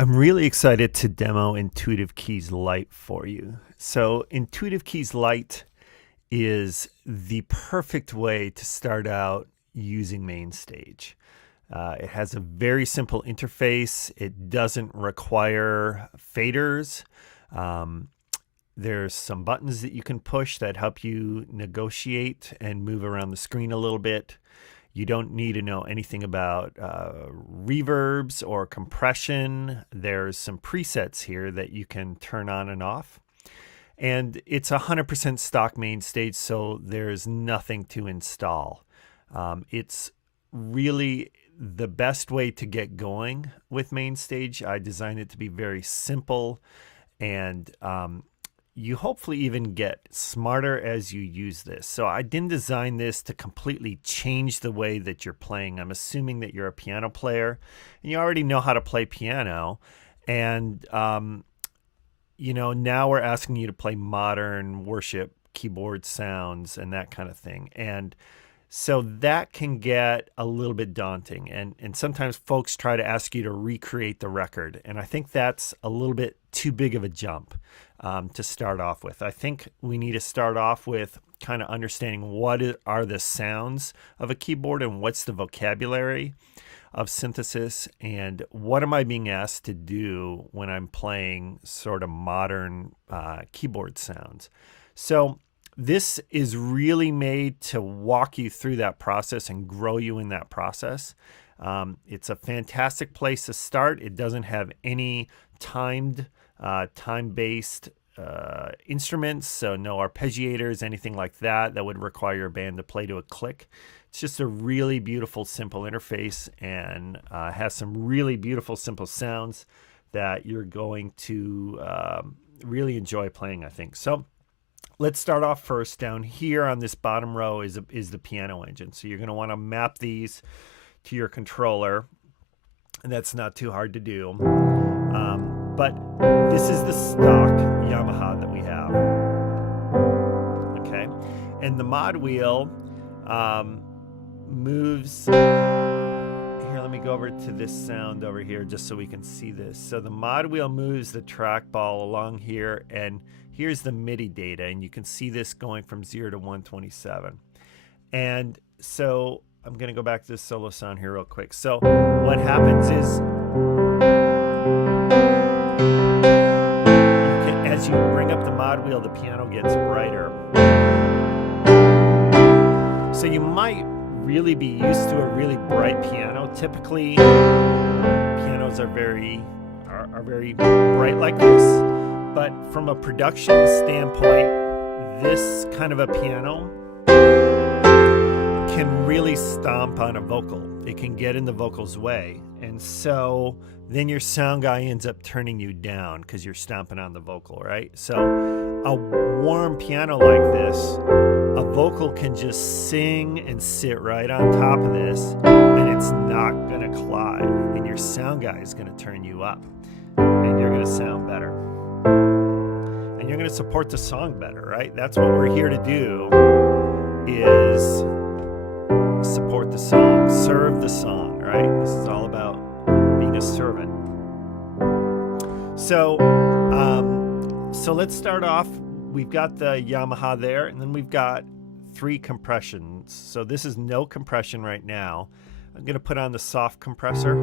I'm really excited to demo Intuitive Keys Lite for you. So Intuitive Keys Lite is the perfect way to start out using MainStage. It has a very simple interface. It doesn't require faders. There's some buttons that you can push that help you negotiate and move around the screen a little bit. You don't need to know anything about reverbs or compression. There's some presets here that you can turn on and off. And it's 100% stock MainStage, so there's nothing to install. It's really the best way to get going with MainStage. I designed it to be very simple, and you hopefully even get smarter as you use this. So I didn't design this to completely change the way that you're playing. I'm assuming that you're a piano player and you already know how to play piano. And, now we're asking you to play modern worship keyboard sounds and that kind of thing. And so that can get a little bit daunting. And sometimes folks try to ask you to recreate the record. And I think that's a little bit too big of a jump to start off with. I think we need to start off with kind of understanding what are the sounds of a keyboard and what's the vocabulary of synthesis and what am I being asked to do when I'm playing sort of modern keyboard sounds. So this is really made to walk you through that process and grow you in that process. It's a fantastic place to start. It doesn't have any time-based instruments, so no arpeggiators, anything like that would require your band to play to a click. It's just a really beautiful, simple interface and has some really beautiful, simple sounds that you're going to really enjoy playing, I think. So let's start off first. Down here on this bottom row is the piano engine. So you're going to want to map these to your controller, and that's not too hard to do. But this is the stock Yamaha that we have. Okay, and the mod wheel moves. Here, let me go over to this sound over here just so we can see this. So the mod wheel moves the trackball along here, and here's the MIDI data, and you can see this going from 0 to 127. And so I'm going to go back to this solo sound here real quick. So what happens is, as you bring up the mod wheel, the piano gets brighter. So you might really be used to a really bright piano. Typically, pianos are very bright like this. But from a production standpoint, this kind of a piano can really stomp on a vocal. It can get in the vocal's way. And so then your sound guy ends up turning you down because you're stomping on the vocal, right? So a warm piano like this, a vocal can just sing and sit right on top of this, and it's not going to collide. And your sound guy is going to turn you up, and you're going to sound better. And you're going to support the song better, right? That's what we're here to do, is support the song, serve the song, right? This is all about being a servant. So let's start off. We've got the Yamaha there, and then we've got 3 compressions. So this is no compression right now. I'm going to put on the soft compressor.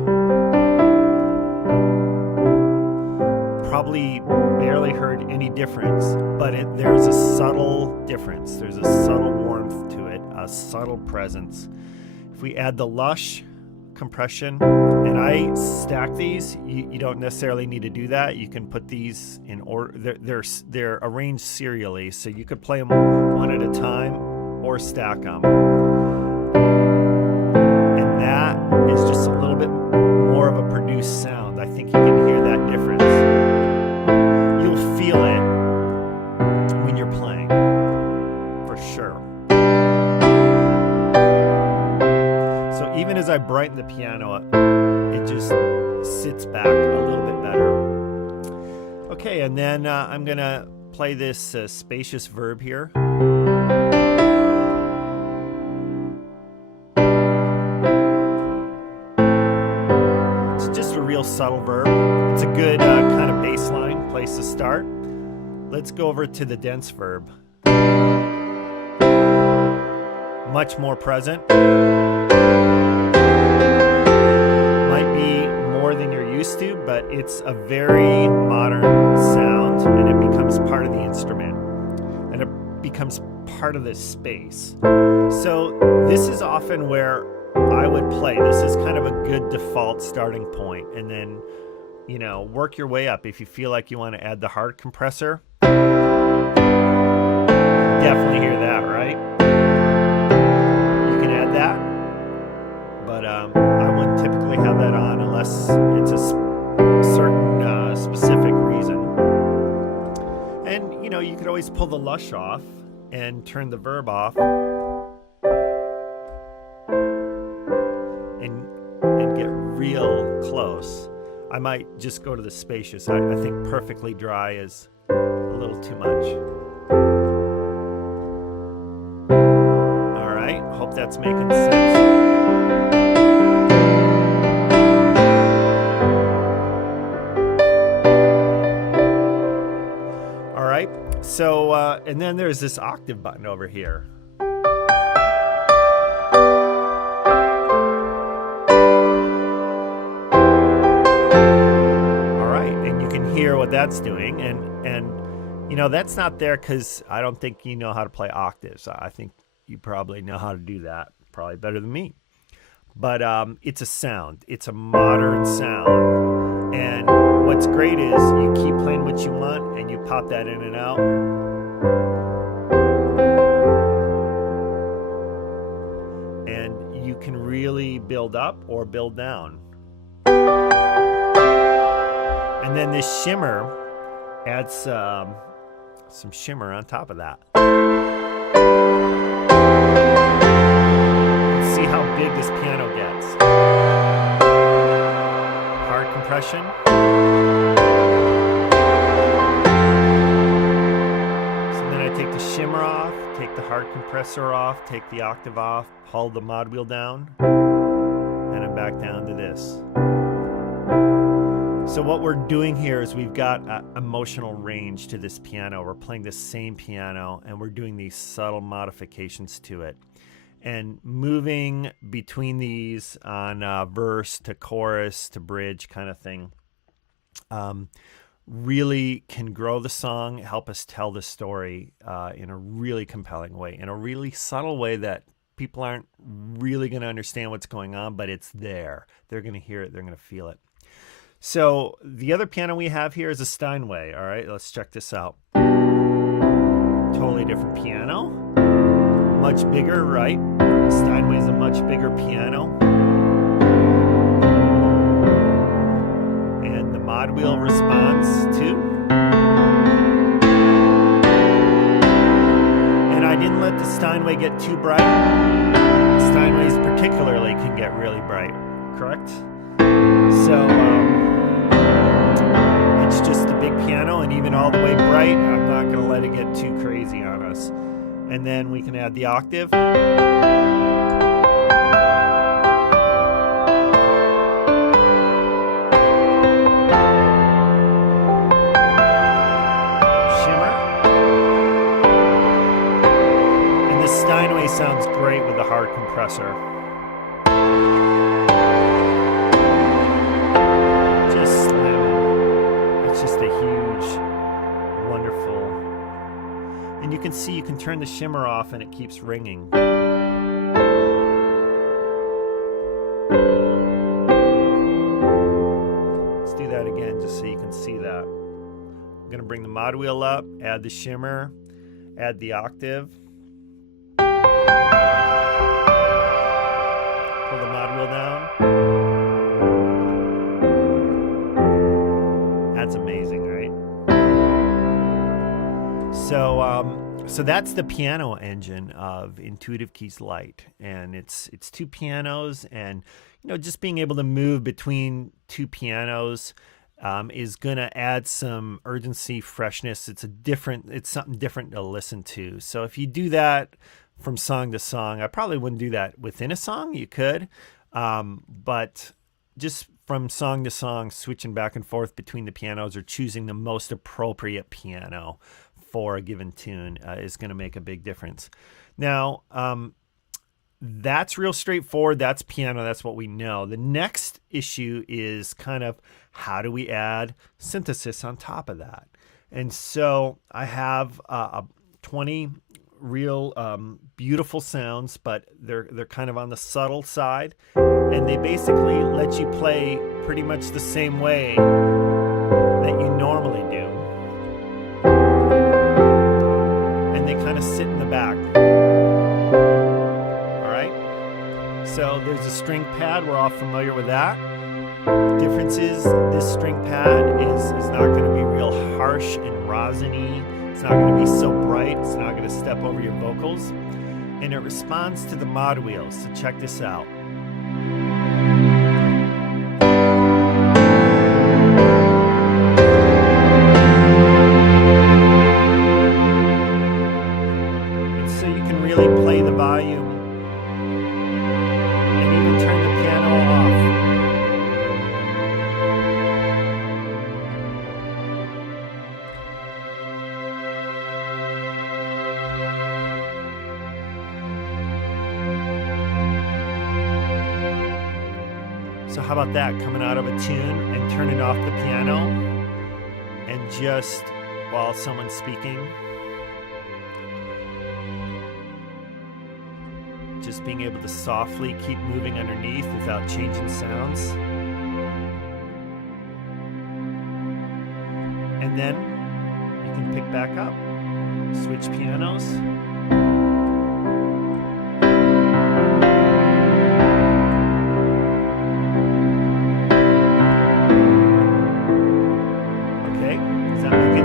Probably barely heard any difference, but there's a subtle difference. There's a subtle warmth to it, a subtle presence. If we add the lush compression, and I stack these, you don't necessarily need to do that. You can put these in order. They're arranged serially, so you could play them one at a time or stack them. And that is just a little bit more of a produced sound. I think you can hear that difference. You'll feel it when you're playing, for sure. So even as I brighten the piano up, it just sits back a little bit better. Okay, and then I'm going to play this spacious verb here. It's just a real subtle verb. It's a good kind of baseline place to start. Let's go over to the dense verb. Much more present. Might be more than you're used to, but it's a very modern sound, and it becomes part of the instrument, and it becomes part of this space. So this is often where I would play. This is kind of a good default starting point, and then, you know, work your way up. If you feel like you want to add the hard compressor, definitely hear that, right? You can add that, but I wouldn't typically have that on unless it's a certain specific reason. And, you know, you could always pull the lush off and turn the verb off and get real close. I might just go to the spacious. I think perfectly dry is a little too much. All right, hope that's making sense. All right, so, and then there's this octave button over here. Hear what that's doing, and you know, that's not there because I don't think you know how to play octaves. I think you probably know how to do that, probably better than me. But it's a sound. It's a modern sound, and what's great is you keep playing what you want and you pop that in and out. And you can really build up or build down. And then this shimmer adds some shimmer on top of that. Let's see how big this piano gets. Hard compression. So then I take the shimmer off, take the hard compressor off, take the octave off, pull the mod wheel down, and I'm back down to this. So what we're doing here is we've got emotional range to this piano. We're playing the same piano, and we're doing these subtle modifications to it. And moving between these on verse to chorus to bridge kind of thing really can grow the song, help us tell the story in a really compelling way, in a really subtle way that people aren't really going to understand what's going on, but it's there. They're going to hear it. They're going to feel it. So the other piano we have here is a Steinway. All right, let's check this out. Totally different piano. Much bigger, right? Steinway's a much bigger piano. And the mod wheel responds too. And I didn't let the Steinway get too bright. Steinways particularly can get really bright, correct? So it's just a big piano, and even all the way bright, I'm not going to let it get too crazy on us. And then we can add the octave. Shimmer. And the Steinway sounds great with the hard compressor. Just a huge, wonderful, and you can see you can turn the shimmer off and it keeps ringing. Let's do that again just so you can see that. I'm going to bring the mod wheel up, add the shimmer, add the octave, pull the mod wheel down. That's amazing, right? So that's the piano engine of Intuitive Keys Lite, and it's two pianos, and you know, just being able to move between two pianos is gonna add some urgency, freshness. It's something different to listen to. So if you do that from song to song, I probably wouldn't do that within a song. You could, but just from song to song, switching back and forth between the pianos or choosing the most appropriate piano for a given tune is going to make a big difference. Now, that's real straightforward. That's piano. That's what we know. The next issue is kind of how do we add synthesis on top of that? And so I have 20 real beautiful sounds, but they're kind of on the subtle side, and they basically let you play pretty much the same way that you normally do, and they kind of sit in the back. All right, so there's a string pad. We're all familiar with that. Difference is this string pad is not going to be real harsh and rosiny. It's not going to be so bright. It's not going to step over your vocals. And it responds to the mod wheels. So check this out. And so you can really play the volume and even turn the piano off. So how about that, coming out of a tune and turning off the piano and just while someone's speaking, just being able to softly keep moving underneath without changing sounds. And then you can pick back up, switch pianos.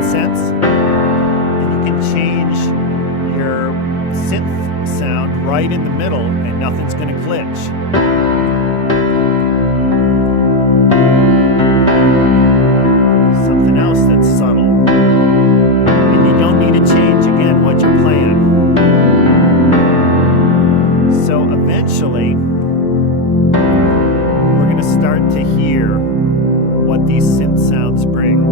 Sense, and you can change your synth sound right in the middle and nothing's going to glitch. Something else that's subtle, and you don't need to change again what you're playing. So eventually we're going to start to hear what these synth sounds bring.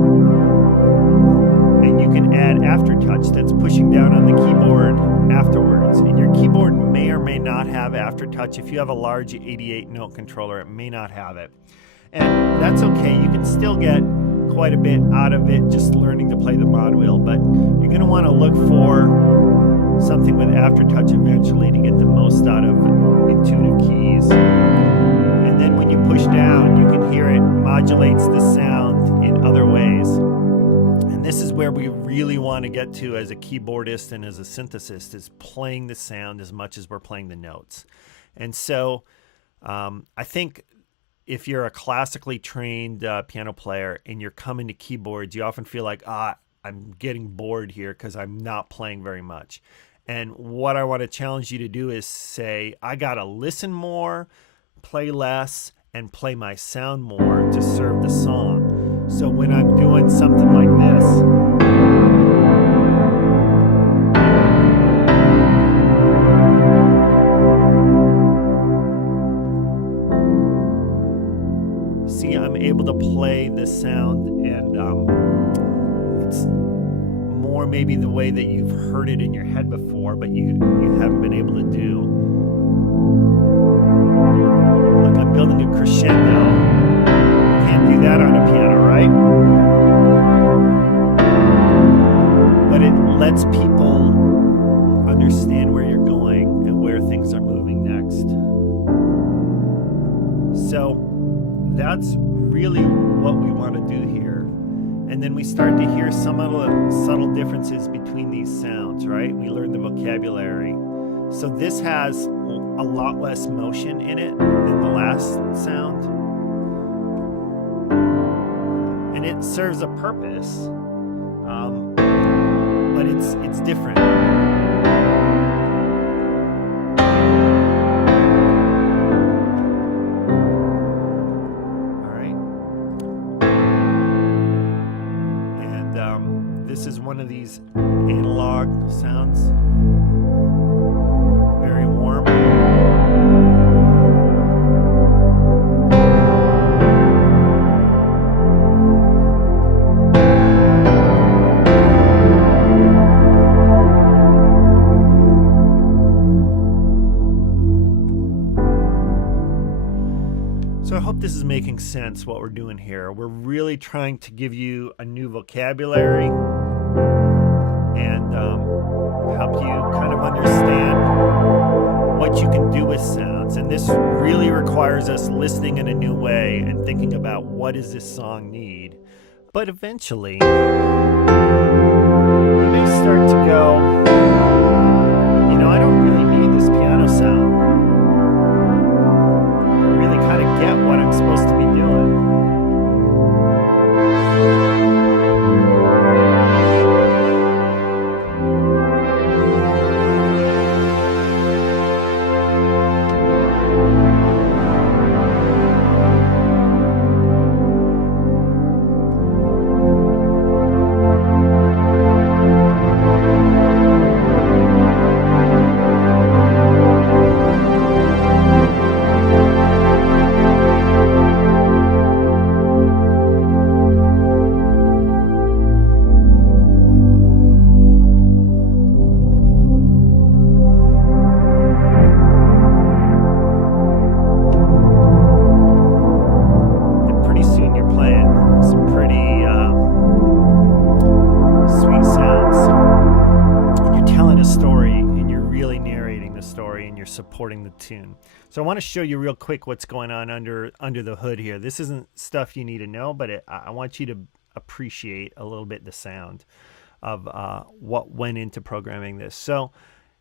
And you can add aftertouch that's pushing down on the keyboard afterwards. And your keyboard may or may not have aftertouch. If you have a large 88 note controller, it may not have it. And that's okay. You can still get quite a bit out of it just learning to play the mod wheel. But you're going to want to look for something with aftertouch eventually to get the most out of intuitive keys. And then when you push down, you can hear it modulates the sound in other ways. And this is where we really want to get to as a keyboardist and as a synthesist, is playing the sound as much as we're playing the notes. And so I think if you're a classically trained piano player and you're coming to keyboards, you often feel like, I'm getting bored here because I'm not playing very much. And what I want to challenge you to do is say, I got to listen more, play less, and play my sound more to serve the song. So when I'm doing something like this, see, I'm able to play the sound, and it's more maybe the way that you've heard it in your head before, but you haven't been able to do. Like I'm building a crescendo. Can't do that on a piano, right? But it lets people understand where you're going and where things are moving next. So that's really what we want to do here. And then we start to hear some of the subtle differences between these sounds, right? We learn the vocabulary. So this has a lot less motion in it than the last sound. And it serves a purpose, but it's different. All right, and this is one of these analog sounds, very warm. this is making sense, what we're doing here. We're really trying to give you a new vocabulary and help you kind of understand what you can do with sounds. And this really requires us listening in a new way and thinking about what does this song need. But eventually, you may start to go, I don't really need this piano sound. I really kind of get what I'm supposed to be doing. Supporting the tune. So I want to show you real quick what's going on under the hood here. This isn't stuff you need to know, but I want you to appreciate a little bit the sound of what went into programming this. So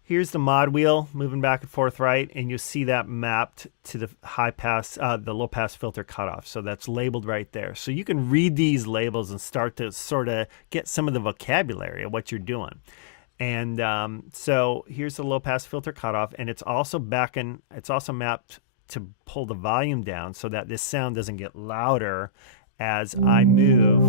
here's the mod wheel moving back and forth, right? And you'll see that mapped to the high pass, the low pass filter cutoff. So that's labeled right there. So you can read these labels and start to sort of get some of the vocabulary of what you're doing. And so here's the low pass filter cutoff, and it's also mapped to pull the volume down so that this sound doesn't get louder as I move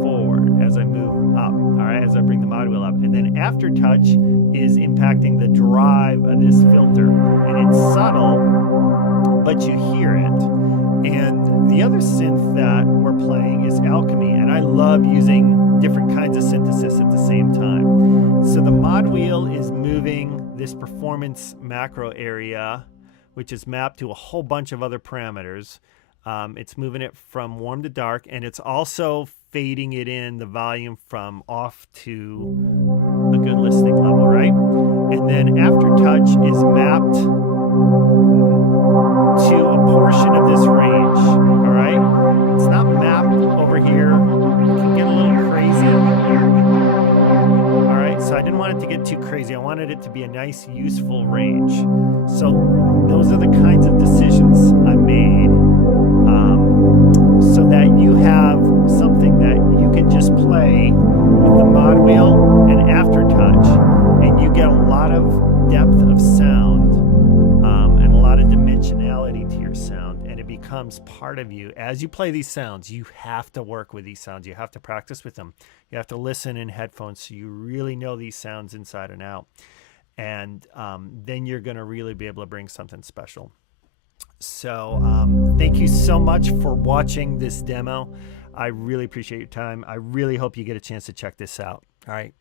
forward, as I move up, all right, as I bring the mod wheel up. And then aftertouch is impacting the drive of this filter, and it's subtle, but you hear it. And the other synth that we're playing is Alchemy, and I love using different kinds of synthesis at the same time. So the mod wheel is moving this performance macro area, which is mapped to a whole bunch of other parameters. It's moving it from warm to dark, and it's also fading it in the volume from off to a good listening level, right? And then aftertouch is mapped to a portion of this range, all right? It's not mapped over here. It can get a little crazy. All right, so I didn't want it to get too crazy. I wanted it to be a nice, useful range. So those are the kinds of decisions I made so that you have something that you can just play with the mod wheel and aftertouch, and you get a lot of depth of sound and a lot of dimensionality to your sound, and it becomes part of you. As you play these sounds, you have to work with these sounds. You have to practice with them. You have to listen in headphones so you really know these sounds inside and out. And then you're going to really be able to bring something special. So thank you so much for watching this demo. I really appreciate your time. I really hope you get a chance to check this out. All right.